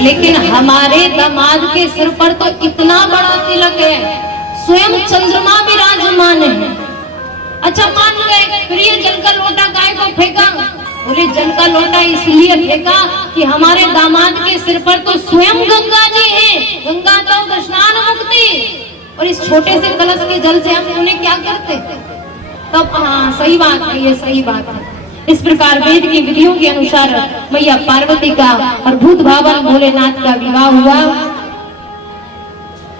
लेकिन हमारे दामाद के सिर पर तो इतना बड़ा तिलक है, स्वयं चंद्रमा विराजमान है। अच्छा मान गए, फिर ये जल का लोटा गाय को फेंका, बोले जल का लोटा इसलिए फेंका कि हमारे दामाद के सिर पर तो स्वयं गंगा जी हैं, गंगा तो स्नान मुक्ति, और इस छोटे से कलश के जल से हम उन्हें क्या करते। तब हाँ सही बात है, ये सही बात है। इस प्रकार वेद की विधियों के अनुसार मैया पार्वती का और भूत भावन भोलेनाथ का विवाह हुआ।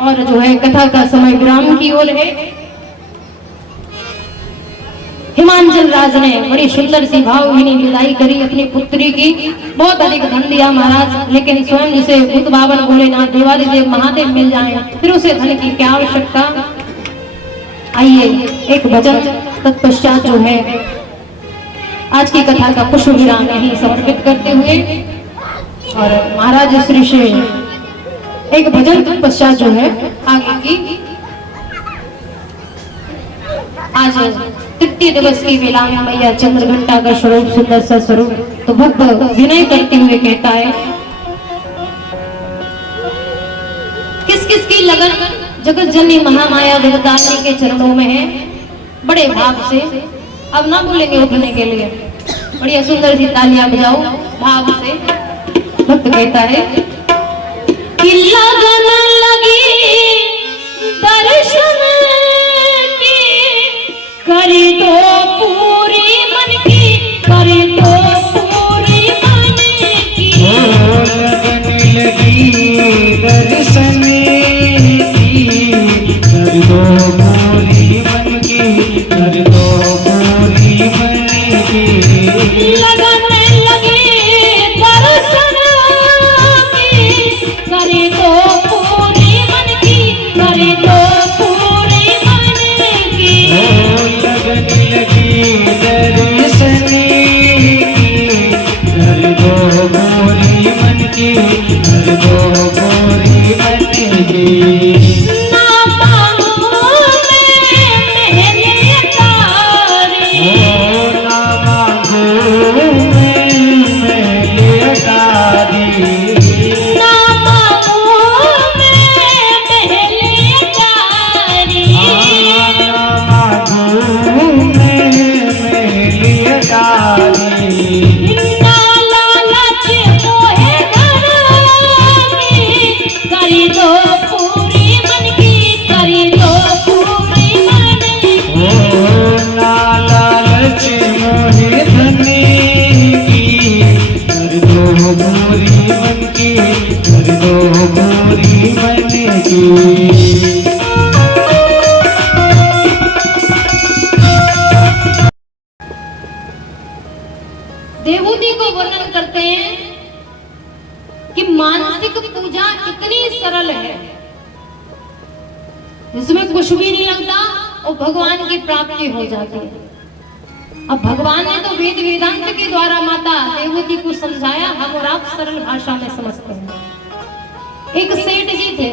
और जो है कथा का समय विराम की ओर है। हिमांचल राज ने बड़ी सुंदर सी भावभीनी विदाई करी अपनी पुत्री की, बहुत अधिक धन दिया महाराज, लेकिन स्वयं जिसे भूत भावन भोलेनाथ देवादिदेव महादेव मिल जाए फिर उसे धन की क्या आवश्यकता। आइए एक भजन तत्पश्चात जो है आज की कथा का पुष्प विराम यही समर्पित करते हुए और महाराज श्री से एक भजन तत्पश्चात जो है आगे की आज तृतीय दिवस की वेला में मैया चंद्रघंटा का स्वरूप सुंदर सा स्वरूप तो भक्त विनय करते हुए कहता है, किस किस की लगन जगत जननी महामाया जगदात्री के चरणों में है। बड़े भाव से अब ना भूलेंगे उठने के लिए, बढ़िया सुंदर सी तालियां बजाओ भाव से। भक्त कहता है कि लगन लगी दर्शन करी तो पूरी मन की, करी तो पूरी मन की, लगन लगी दर्शन की, कर दो पूरी मन की, कर दो पूरी मन की। लगन लगी दर्शन की, करी तो पूरी मन की, करी तो पूरी मन की। लगन लगी दर्शन की, कर दो पूरी मन की, कर दो पूरी मन की। ना मांगू मैं महल अटारी, ना मांगू मैं महल अटारी, ना मांगू मैं महल अटारी, ना मांगू मैं महल अटारी। ना लालच मोहे धन की, करी दो पूरी मन की, करी दो पूरी मन की। ना लालच मोहे धन की, कर दो पूरी मन की, कर दो पूरी मन की। देवहूति को वर्णन करते हैं कि मानसिक पूजा इतनी सरल है जिसमें कुछ भी नहीं लगता और भगवान की प्राप्ति हो जाती है। अब भगवान ने तो वेद वेदांत के द्वारा माता देवहूति को समझाया, हम और आप सरल भाषा में समझते हैं। एक सेठ जी थे,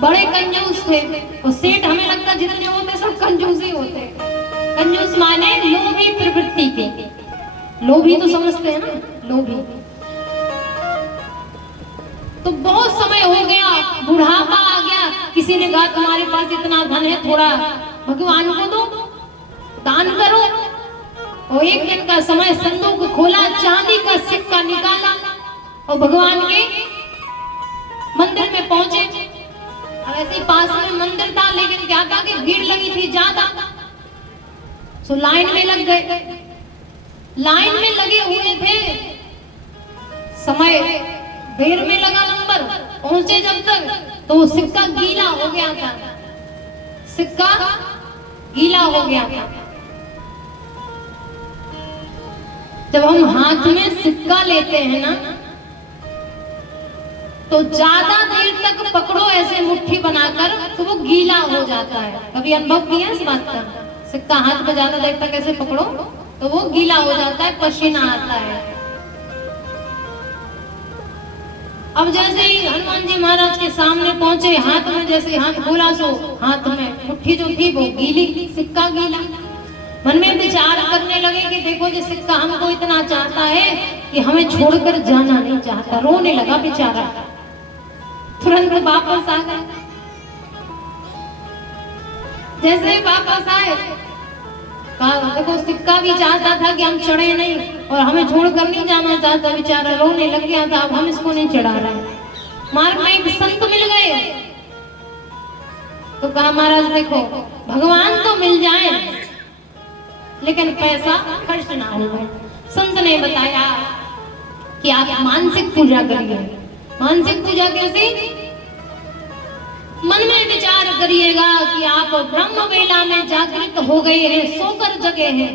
बड़े कंजूस थे, और सेठ हमें लगता जितने होते सब कंजूस ही होते। कंजूस माने लोभी प्रवृत्ति के, लोभी तो समझते हैं ना, लोभी। तो बहुत समय हो गया, बुढ़ापा आ गया, किसी ने कहा तुम्हारे पास इतना धन है, थोड़ा भगवान को दो, दान करो। और एक दिन का समय संदूक खोला, चांदी का सिक्का निकाला और भगवान के मंदिर में पहुंचे। अब ऐसे पास में मंदिर था, लेकिन क्या था कि भीड़ लगी थी ज्यादा, तो लाइन में लग गए। लाइन में लगे हुए थे, समय देर में लगा नंबर, पहुंचे जब तक तो वो सिक्का गीला हो गया था, सिक्का गीला हो गया था। जब हम हाथ में सिक्का लेते हैं ना तो ज्यादा देर तक पकड़ो ऐसे मुट्ठी बनाकर तो वो गीला हो जाता है। कभी अनुभव किया इस बात का? सिक्का हाथ में ज्यादा देर तक ऐसे पकड़ो तो वो गीला हो जाता है, पसीना आता है। अब जैसे ही हनुमान जी महाराज के सामने पहुंचे, हाथ में जैसे हाथ खोला सो हाथ में मुट्ठी जो थी वो गीली, सिक्का गीला। मन में विचार करने लगे कि देखो ये सिक्का हमको इतना चाहता है, कि हमें छोड़कर जाना नहीं चाहता। रोने लगा बेचारा, तुरंत वापस आ गए। जैसे ही वापस आए, कहा देखो सिक्का भी चाहता था कि हम चढ़े नहीं और हमें छोड़कर नहीं जाना चाहता, बेचारा रोने लग गया था। अब हम इसको नहीं चढ़ा रहे। मार्ग में एक संत मिल गए तो कहा महाराज देखो भगवान तो मिल जाए लेकिन पैसा खर्च ना हो। संत ने बताया कि आप मानसिक पूजा करिए। मानसिक पूजा कैसे? मन में विचार करिएगा कि आप ब्रह्म वेला में जागृत हो गए हैं, सोकर जगे हैं।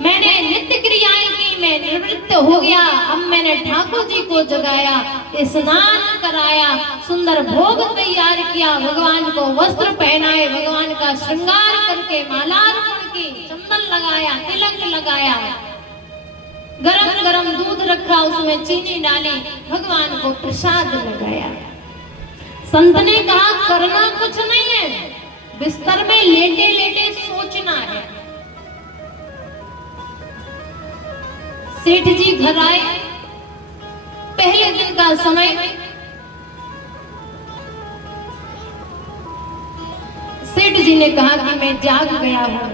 मैंने नित्य क्रियाएं की, मैं निवृत्त हो गया। अब मैंने ठाकुर जी को जगाया, स्नान कराया, सुंदर भोग तैयार किया, भगवान को वस्त्र पहनाए, भगवान का श्रृंगार करके माला अर्पण की, चंदन लगाया, तिलक लगाया, गरम गरम दूध रखा, उसमें चीनी डाली, भगवान को प्रसाद लगाया। संत ने कहा करना कुछ नहीं है, बिस्तर में लेटे लेटे सोचना है। सेठ जी घर आए, पहले दिन का समय। सेठ जी ने कहा कि मैं जाग गया हूं,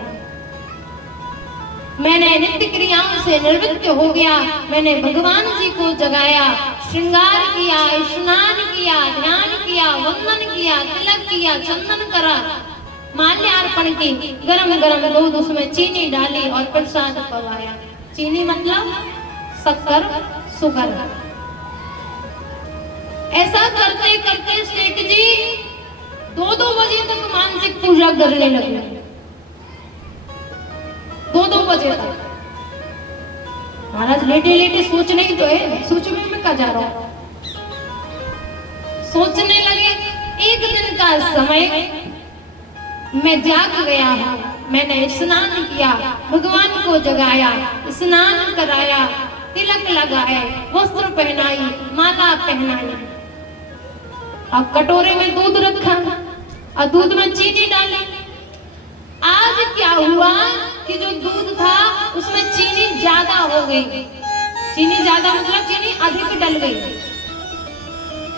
मैंने नित्य क्रियाओं से निवृत्त हो गया, मैंने भगवान जी को जगाया, श्रृंगार किया, स्नान किया, ध्यान किया, वंदन किया, तिलक किया, चंदन करा, माल्यार्पण की, गरम गरम दूध उसमें चीनी डाली और प्रसाद पवाया। चीनी मतलब शक्कर, शुगर। ऐसा करते करते सेठ जी 2-2 बजे तक मानसिक पूजा करने लगे। 2-2 बजे तक। महाराज लेटे लेटे सोचने ही तो है, सोचने में कहाँ जा रहा हूं। सोचने लगे। एक दिन का समय मैं जाग गया हूं, मैंने स्नान किया, भगवान को जगाया, स्नान कराया, तिलक लगाए, वस्त्र पहनाई, माला पहनाई। अब कटोरे में दूध रखा और दूध में चीनी डाली। आज क्या हुआ कि जो दूध था उसमें चीनी ज्यादा हो गई। चीनी ज्यादा मतलब चीनी अधिक डल गई।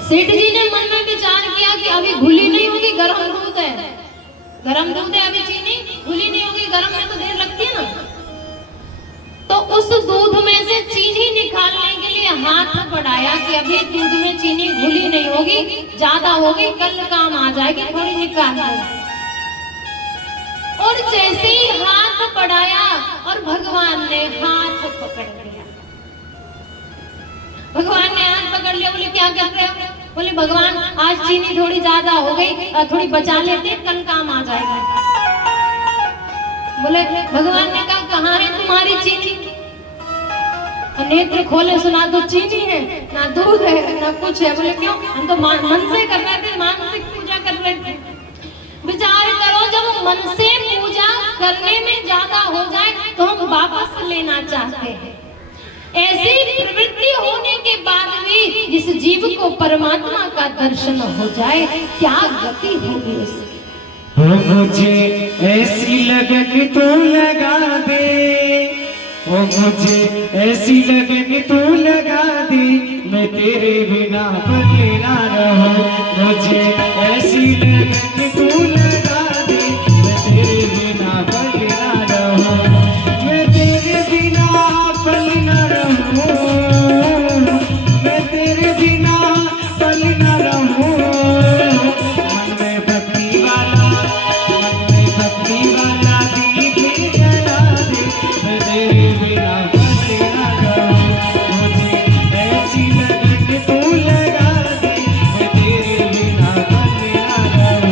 सेठ जी ने मन में विचार किया कि अभी घुली नहीं होगी, गर्म दूध है, गरम दूध है, अभी चीनी घुली नहीं होगी, गरम में तो देर लगती है ना। तो उस दूध में से चीनी निकालने के लिए हाथ बढ़ाया कि अभी दूध में चीनी घुली नहीं होगी, ज्यादा होगी, कल काम आ जाएगी, थोड़ी निकाल। और जैसे ही हाथ बढ़ाया और भगवान ने हाथ पकड़ लिया। भगवान ने हाथ पकड़ लिया। बोले क्या कर रहे हो? बोले भगवान आज चीनी थोड़ी ज्यादा हो गई, थोड़ी बचा लेते, कल काम आ जाएगा। बोले भगवान ने कहा कहाँ है तुम्हारी चीनी? नेत्र खोले सुना तो चीनी है, ना दूध है, ना कुछ है। बोले क्यों? हम तो मन से कर रहे थे, मानसिक पूजा कर रहे थे। विचार करो, जब मन से पूजा करने में ज्यादा हो जाए तो हम वापस लेना चाहते हैं। ऐसी प्रवृत्ति होने के बाद भी जिस जीव को परमात्मा का दर्शन हो जाए, क्या गति होगी उसकी। मुझे ऐसी लगन तू लगा दे, ओ मुझे ऐसी लगन तू लगा दे, मैं तेरे बिना पले ना रहूं। मुझे ऐसी लगन तू लगा दे, मैं तेरे बिना पले ना रहूं। मैं तेरे बिना पले ना रहूं, मैं तेरे बिना पले ना रहूं। मन में भक्ति वाला दीप जला दे, मैं तेरे बिना पले ना रहूं। मुझे ऐसी लगन तू लगा दे, मैं तेरे बिना पले ना रहूं।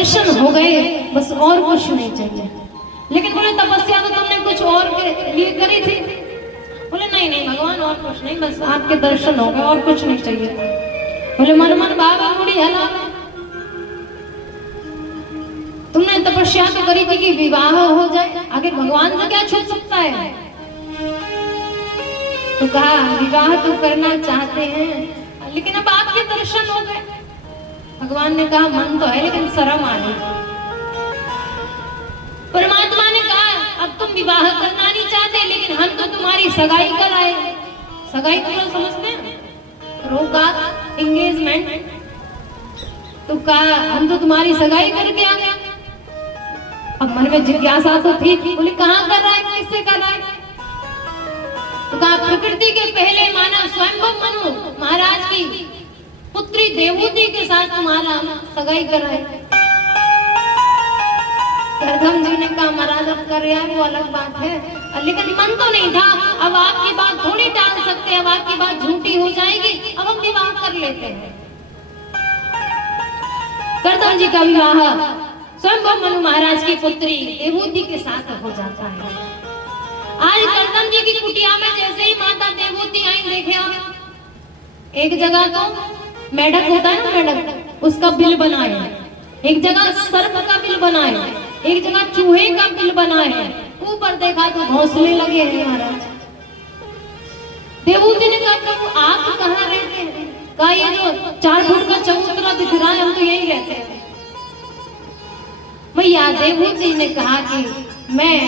दर्शन हो गए, बस और कुछ नहीं चाहिए। लेकिन बोले तपस्या तो तुमने कुछ और के लिए करी थी। बोले नहीं नहीं भगवान और कुछ नहीं, बस आपके दर्शन हो गए और कुछ नहीं चाहिए। बोले मन मन बाबा मुड़ी हला, तुमने तपस्या तो करी थी कि विवाह हो जाए, आगे भगवान से क्या छूट सकता है। तो कहा विवाह तो करना चाहते हैं लेकिन अब आपके दर्शन हो गए। भगवान ने कहा मन तो है लेकिन शर्म आ रही। परमात्मा ने कहा अब तुम विवाह करना नहीं चाहते लेकिन हम तो तुम्हारी सगाई कराए। सगाई को लोग समझते हैं, रोका एंगेजमेंट। तो कहा हम तो तुम्हारी सगाई करके आ गए। अब मन में जिज्ञासा तो थी, बोले कहाँ कर रहा है, किससे कर रहा है। तो कहा प्रकृति के पहले मानव स्वयंभव मनु महाराज की पुत्री देवहूति के साथ तुम्हारा सगाई कर रहे हैं। करदम जी ने कहा महाराज अब कर रहा है वो अलग बात है, लेकिन मन तो नहीं था। अब आपकी बात थोड़ी टाल सकते हैं, अब आपकी बात झूठी हो जाएगी, अब हम विवाह कर लेते हैं। करदम जी का विवाह स्वयंभव मनु महाराज की पुत्री देवहूति के साथ हो जाता है। आज करदम जी की कुटिया में जैसे ही माता देवहूति आई, देखे आप एक जगह तो मेढक होता है ना, मेढक उसका बिल बनाए, एक जगह सर्प का बिल बनाए, एक जगह चूहे का बिल बनाए, ऊपर देखा तो घोंसले लगे हैं महाराज। देवहूति ने कहा प्रभु आप कहाँ रहते हैं। कहा ये जो 4 फुट का चबूतरा दिख रहा है हम तो यही रहते हैं। मैया देवहूति ने कहा कि मैं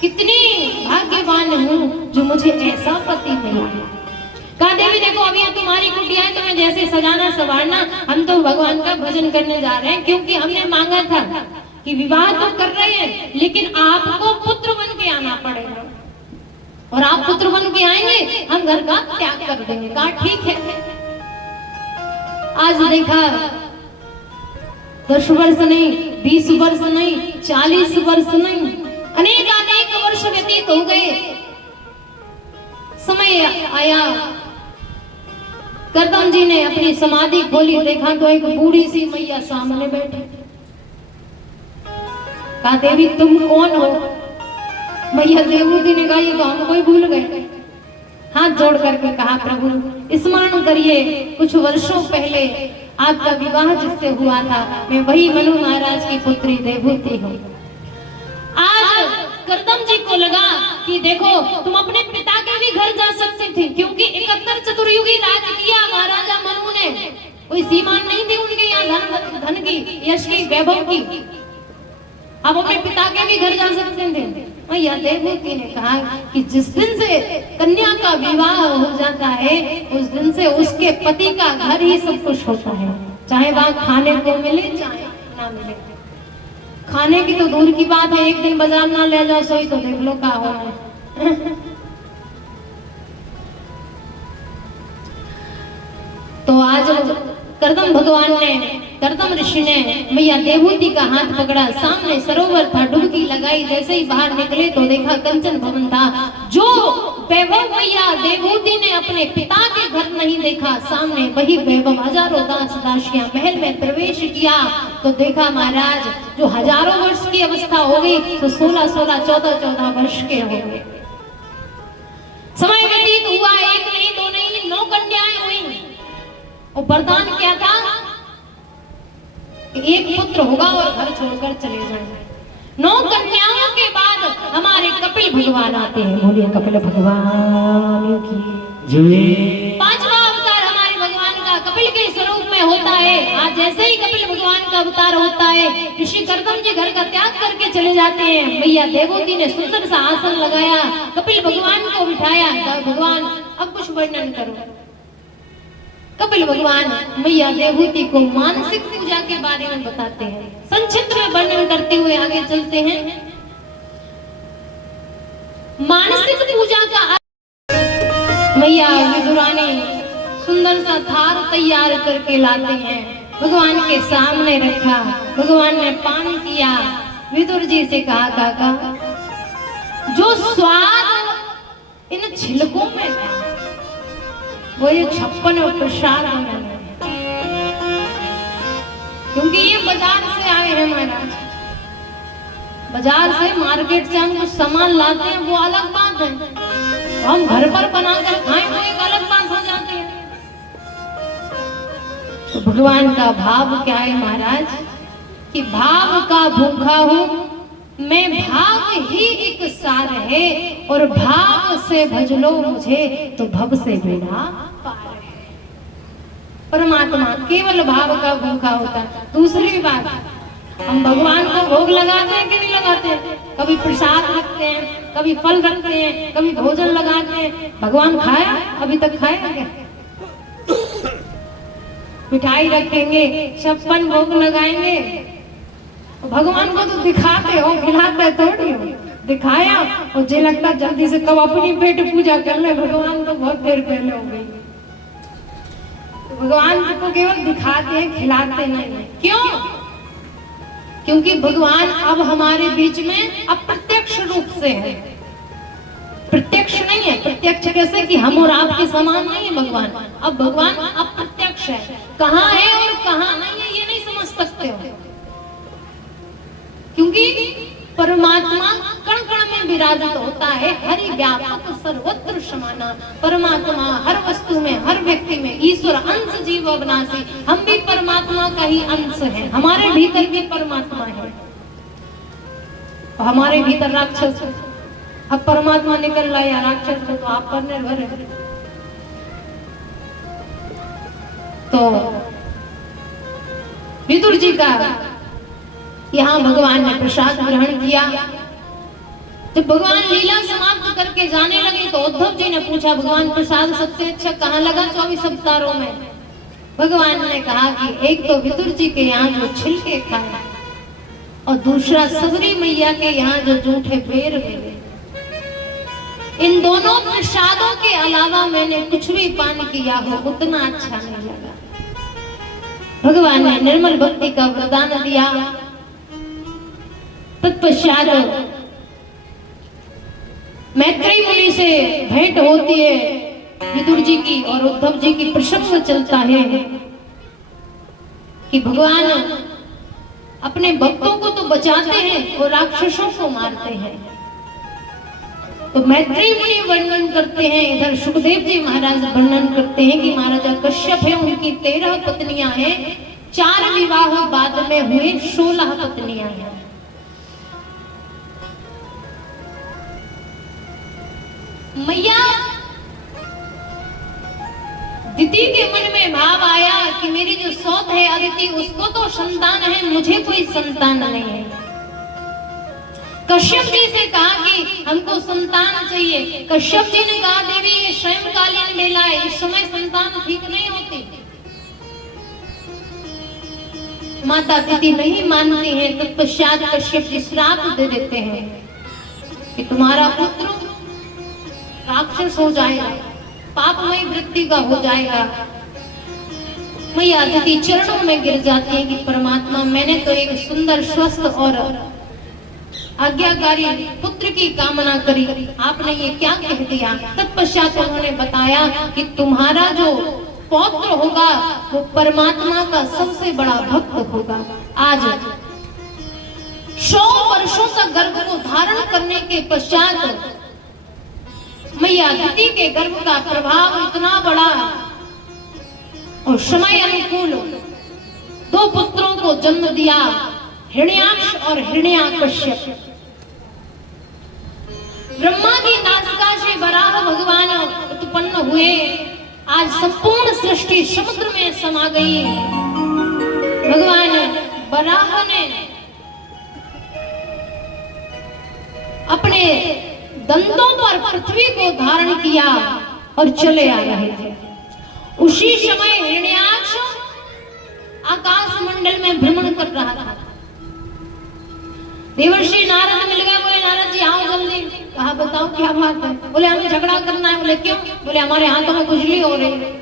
कितनी भाग्यवान हूँ जो मुझे ऐसा पति मिला। कहा देवी देखो अभी ये तुम्हारी कुटिया है, तुम्हें जैसे सजाना संवारना, हम तो भगवान का भजन करने जा रहे हैं क्योंकि हमने मांगा था कि विवाह तो कर रहे हैं लेकिन आपको पुत्र बन के आना पड़ेगा और आप पुत्र बन के आएंगे हम घर का त्याग कर देंगे। कहा ठीक है। आज देखा 10 वर्ष नहीं, 20 वर्ष नहीं, 40 वर्ष नहीं, अनेक वर्ष व्यतीत हो गए। समय आया, करदम जी ने अपनी समाधि खोली, देखा तो एक बूढ़ी सी मैया सामने बैठी। कहा देवी तुम कौन हो। मैया देवहूति ने कहा ये तो हम कोई भूल गए। हाथ जोड़ करके कहा प्रभु स्मरण करिए कुछ वर्षों पहले आपका विवाह जिससे हुआ था, मैं वही मनु महाराज की पुत्री देवहूति हूँ। आज करदम जी को लगा कि देखो तुम अपने पिता के भी घर जा सकती थी क्योंकि 71 चतुर्युगी राज किया महाराजा मनु ने, कोई सीमा नहीं थी उनके यहाँ धन की, यश की, वैभव की। अब अपने पिता के भी घर जा सकते थे। मैया देवहूति ने कहा कि जिस दिन से कन्या का विवाह हो जाता है उस दिन से उसके पति का घर ही सब कुछ होता है, चाहे वहां खाने को मिले चाहे ना मिले। खाने की तो दूर की बात है, एक दिन बाजार ना ले जाओ सोई तो देख लो क्या हो रहा है। तो आज करदम भगवान ने, करदम ऋषि ने मैया देवहूति का हाथ पकड़ा, सामने सरोवर था, डुबकी लगाई, जैसे ही बाहर निकले तो देखा कंचन भवन था। जो वैभव मैया देवहूति ने अपने पिता के घर नहीं देखा, सामने वही वैभव हजारों दास दासियां महल में प्रवेश किया तो देखा महाराज जो हजारों वर्ष की अवस्था हो गई तो 16-16, 14-14 वर्ष के हो गए। समय व्यतीत हुआ, एक नहीं, 2 नहीं, 9 कन्याएं हुई। और वरदान क्या था कि एक पुत्र होगा और घर छोड़कर चले जाएंगे। 9 कन्याओं के बाद हमारे कपिल भगवान आते हैं। बोलिए कपिल भगवान की जय। 5वां अवतार हमारे भगवान का कपिल के स्वरूप में होता है। आज जैसे ही कपिल भगवान का अवतार होता है ऋषि करदम जी घर का त्याग करके चले जाते हैं। मैया देवहूति ने सुंदर सा आसन लगाया, कपिल भगवान को बिठाया। भगवान अब कुछ वर्णन करो। कपिल भगवान मैया देवहूति को मानसिक पूजा के बारे में बताते हैं, संक्षिप्त में वर्णन करते हुए आगे चलते हैं। मानसिक पूजा का मैया विदुरानी सुंदर सा थाल तैयार करके लाते हैं, भगवान के सामने रखा, भगवान ने पान किया। विदुर जी से कहा काका जो स्वाद इन छिलकों में था वो ये 56 प्रसाद में क्योंकि ये बाजार से आए हैं महाराज। बाजार से, मार्केट से हम कुछ सामान लाते हैं वो अलग बात है, हम घर पर बनाकर खाएं वो एक अलग बात हो जाती है। तो भगवान का भाव क्या है महाराज कि भाव का भूखा हूं मैं, भाव ही एक सार है, और भाव से भज लो मुझे तो भव से बेड़ा पार है। परमात्मा केवल भाव का भूखा होता है। दूसरी बात, हम भगवान को भोग लगाते हैं कि नहीं लगाते हैं? कभी प्रसाद रखते हैं, कभी फल रखते हैं, कभी भोजन लगाते हैं। भगवान खाया? अभी तक खाया क्या? मिठाई रखेंगे, 56 भोग लगाएंगे, भगवान को तो दिखाते हो, खिलाते थोड़ी हो। दिखाया और जे लगता जल्दी से कब अपनी पेट पूजा कर ले, भगवान तो बहुत देर पहले हो गई। भगवान को केवल दिखाते हैं, खिलाते नहीं। क्यों? क्योंकि भगवान अब हमारे बीच में अप्रत्यक्ष रूप से है, प्रत्यक्ष नहीं है। प्रत्यक्ष कैसे कि हम और आपके समान नहीं है भगवान, अब भगवान अप्रत्यक्ष है। कहाँ है और कहाँ नहीं है ये नहीं समझ सकते हो, क्योंकि परमात्मा कण कण में विराजित होता है। हरि व्यापक सर्वत्र समाना, परमात्मा हर वस्तु में, हर व्यक्ति में। ईश्वर अंश जीव अविनाशी, हम भी परमात्मा का ही अंश है, हमारे भीतर भी परमात्मा है, हमारे भीतर राक्षस। अब परमात्मा निकल रहा है राक्षस को, तो आप पर निर्भर है। तो विदुर जी का यहाँ भगवान ने प्रसाद ग्रहण किया। जब भगवान लीला समाप्त करके जाने लगे तो उद्धव जी ने पूछा, भगवान प्रसाद सबसे अच्छा कहाँ लगा 24 अवतारों में? भगवान ने कहा कि एक तो विदुर जी के यहाँ जो छिलके खाए, और दूसरा सबरी मैया के यहाँ जो जूठे बेर मिले। इन दोनों प्रसादों के अलावा मैंने कुछ भी पान किया हो उतना अच्छा नहीं लगा। भगवान ने निर्मल भक्ति का वरदान दिया। तत्पश्चात मैत्रेय मुनि से भेंट होती है विदुर जी की, और उद्धव जी की प्रसंग चलता है कि भगवान अपने भक्तों को तो बचाते हैं और राक्षसों को मारते हैं। तो मैत्रेय मुनि वर्णन करते हैं, इधर सुखदेव जी महाराज वर्णन करते हैं कि महाराजा कश्यप है, उनकी 13 पत्नियां हैं, 4 विवाह बाद में हुए 16 पत्नियां हैं। मैया दिति के मन में भाव आया कि मेरी जो सौत है अदिति, उसको तो संतान है, मुझे कोई संतान नहीं है। कश्यप जी से कहा कि हमको संतान चाहिए। कश्यप जी ने कहा, देवी ये स्वयंकालीन बेला है, इस समय संतान ठीक नहीं होती। माता दिति नहीं मानती है। तत्पश्चात कश्यप जी श्राप दे देते हैं कि तुम्हारा पुत्र राक्षस हो जाएगा, पापमय वृत्ति का हो जाएगा। मैया दिति चरणों में गिर जाती है कि परमात्मा, मैंने तो एक सुंदर स्वस्थ और आज्ञाकारी पुत्र की कामना करी, आपने ये क्या कह दिया? तत्पश्चात उन्होंने बताया कि तुम्हारा जो पौत्र होगा वो परमात्मा का सबसे बड़ा भक्त होगा। आज 100 वर्षों तक गर्भ को धारण करने के पश्चात मैया दिति के गर्भ का प्रभाव इतना बड़ा और समय अनुकूल 2 पुत्रों को जन्म दिया, हिरण्याक्ष और हिरण्याकश्यप। ब्रह्मा की नासिका से वराह भगवान उत्पन्न हुए। आज संपूर्ण सृष्टि समुद्र में समा गई। भगवान वराह ने अपने दंतों पर पृथ्वी को धारण किया और चले आ रहे थे। उसी समय हिरण्याक्ष आकाश मंडल में भ्रमण कर रहा था। देवर्षि नारद मिल गए, बोले नारद जी आओ जल्दी। कहा बताओ क्या बात है? बोले हमें झगड़ा करना है। बोले क्यों? बोले हमारे हाथों में खुजली हो रही है,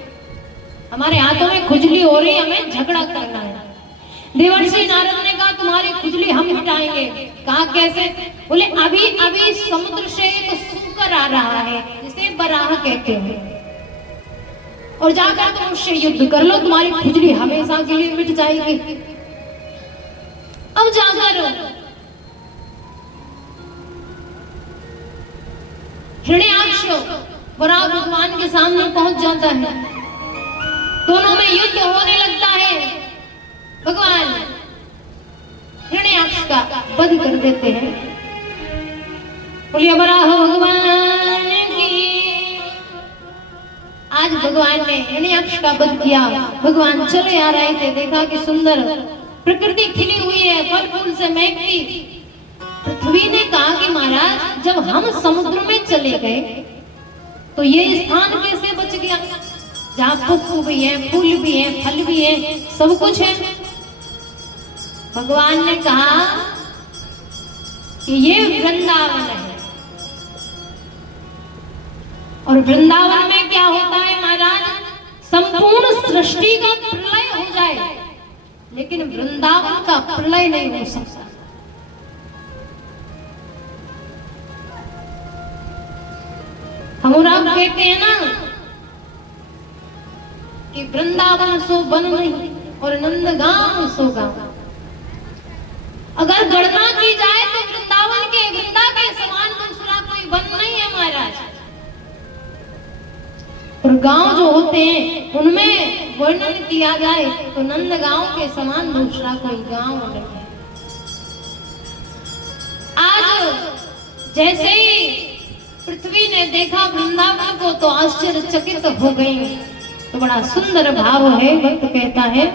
हमारे हाथों में खुजली हो रही है, हमें झगड़ा करना है। देवर्षि नारद ने कहा तुम्हारी खुजली हम हटाएंगे। कहा कैसे? बोले अभी अभी समुद्र से एक सूकर आ रहा है जिसे बराह कहते हैं, और जाकर तुम उससे युद्ध कर लो, तुम्हारी खुजली हमेशा के लिए मिट जाएगी। अब जाकर हिरण्याक्ष बराबर भगवान के सामने पहुंच जाता है। दोनों में युद्ध होने लगता है। भगवान हिरण्याक्ष का वध कर देते हैं। बोलिए वराह भगवान की। आज भगवान ने हिरण्याक्ष का वध किया। भगवान चले आ रहे थे, देखा कि सुंदर प्रकृति खिली हुई है, फल फूल से महकती। पृथ्वी ने कहा कि महाराज जब हम समुद्र में चले गए तो ये स्थान कैसे बच गया, जहाँ पुष्प भी है, फूल भी है, फल भी है, सब कुछ है। भगवान ने कहा कि ये वृंदावन है, और वृंदावन में क्या होता है महाराज, संपूर्ण सृष्टि का प्रलय हो जाए लेकिन वृंदावन का प्रलय नहीं हो सकता। हम और आप कहते हैं ना कि वृंदावन सो वन नहीं और नंदगांव सो गांव। अगर गणना की जाए तो वृंदावन के वृंदा के समान दूसरा कोई वन नहीं है महाराज। और गांव जो होते हैं उनमें वर्णन किया जाए तो नंदगांव के समान दूसरा कोई गांव नहीं है। आज जैसे ही पृथ्वी ने देखा वृंदावन को तो आश्चर्यचकित हो गई। तो बड़ा सुंदर भाव है। भक्त कहता है